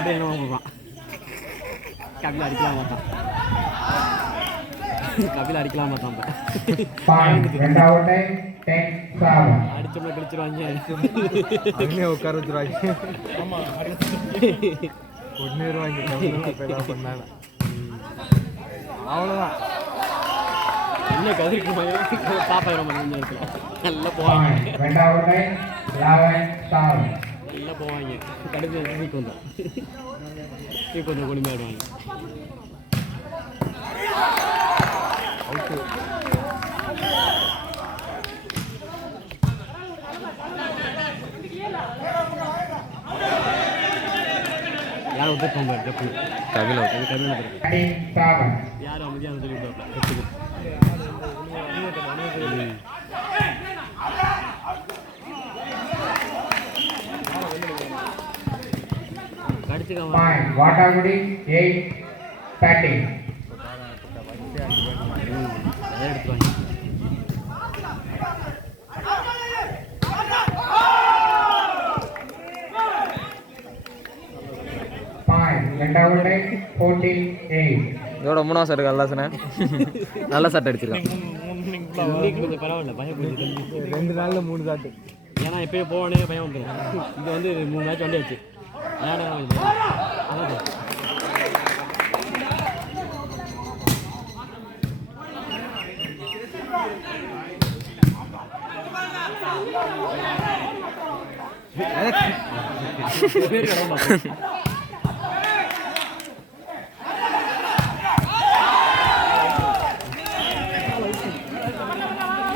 அப்படியே என்ன பண்ணுவான் கபில் அடிக்கலாம் மாட்டான் கபில் அடிக்கலாம் மாட்டான் அடிச்சோம்னா கழிச்சிருவாங்க உட்கார வச்சுருவாங்க கொண்டுருவாங்க பண்ணாங்க அவ்வளோதான் என்ன கதிரிக்கு பாப்பாயிரம் கொஞ்சம் இடத்துல நல்லா போவாங்க நல்லா போவாங்க கடைசி தூக்கி வந்தோம் தூக்கி வந்து கொண்டு யாரும் வந்து போங்க கபில யாரும் அமைதியாக வந்து வாட்டாங்குடி 8 பேட்டிங் ரெண்டாவது 14-8 இதோட மூணாவது சட்டை நல்ல சட்டை அடிச்சிருக்கான் கொஞ்சம் பரவாயில்ல பயம் 2 நாளில் 3 சாட்டு ஏன்னா எப்பயோ போவானே பயம் வந்துடும் இது வந்து 3 மேட்ச் வண்டியாச்சு பேர் கடவுள்